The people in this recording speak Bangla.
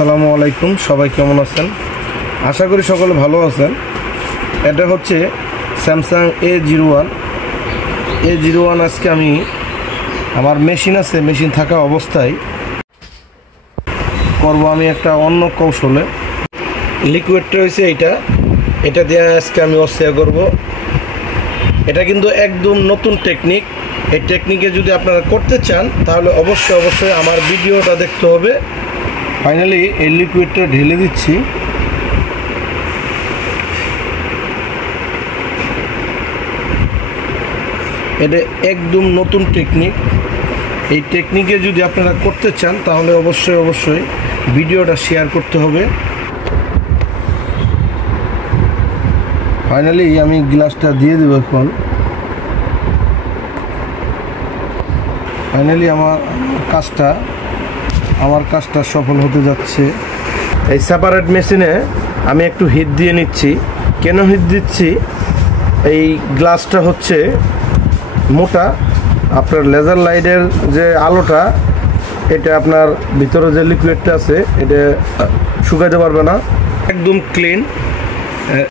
আসসালামু আলাইকুম, সবাই কেমন আছেন? আশা করি সকলে ভালো আছেন। এটা হচ্ছে স্যামসাং A01 আজকে আমি আমার মেশিন আছে, মেশিন থাকা অবস্থায় করব আমি একটা অন্য কৌশলে। লিকুইডটা হয়েছে এটা দিয়ে আজকে আমি অস্ত্র করব। এটা কিন্তু একদম নতুন টেকনিক। এই টেকনিকে যদি আপনারা করতে চান তাহলে অবশ্যই আমার ভিডিওটা দেখতে হবে। ফাইনালি এই লিকুইডটা ঢেলে দিচ্ছি। এটা একদম নতুন টেকনিক। এই টেকনিকে যদি আপনারা করতে চান তাহলে অবশ্যই ভিডিওটা শেয়ার করতে হবে। ফাইনালি আমি গ্লাসটা দিয়ে দেব। এখন ফাইনালি আমার কাজটা সফল হতে যাচ্ছে। এই সেপারেট মেশিনে আমি একটু হিট দিয়ে নিচ্ছি। কেন হিট দিচ্ছি? এই গ্লাসটা হচ্ছে মোটা, আপনার লেজার লাইটের যে আলোটা এটা আপনার ভিতরে যে লিকুইডটা আছে এটা শুকাইতে পারবে না। একদম ক্লিন।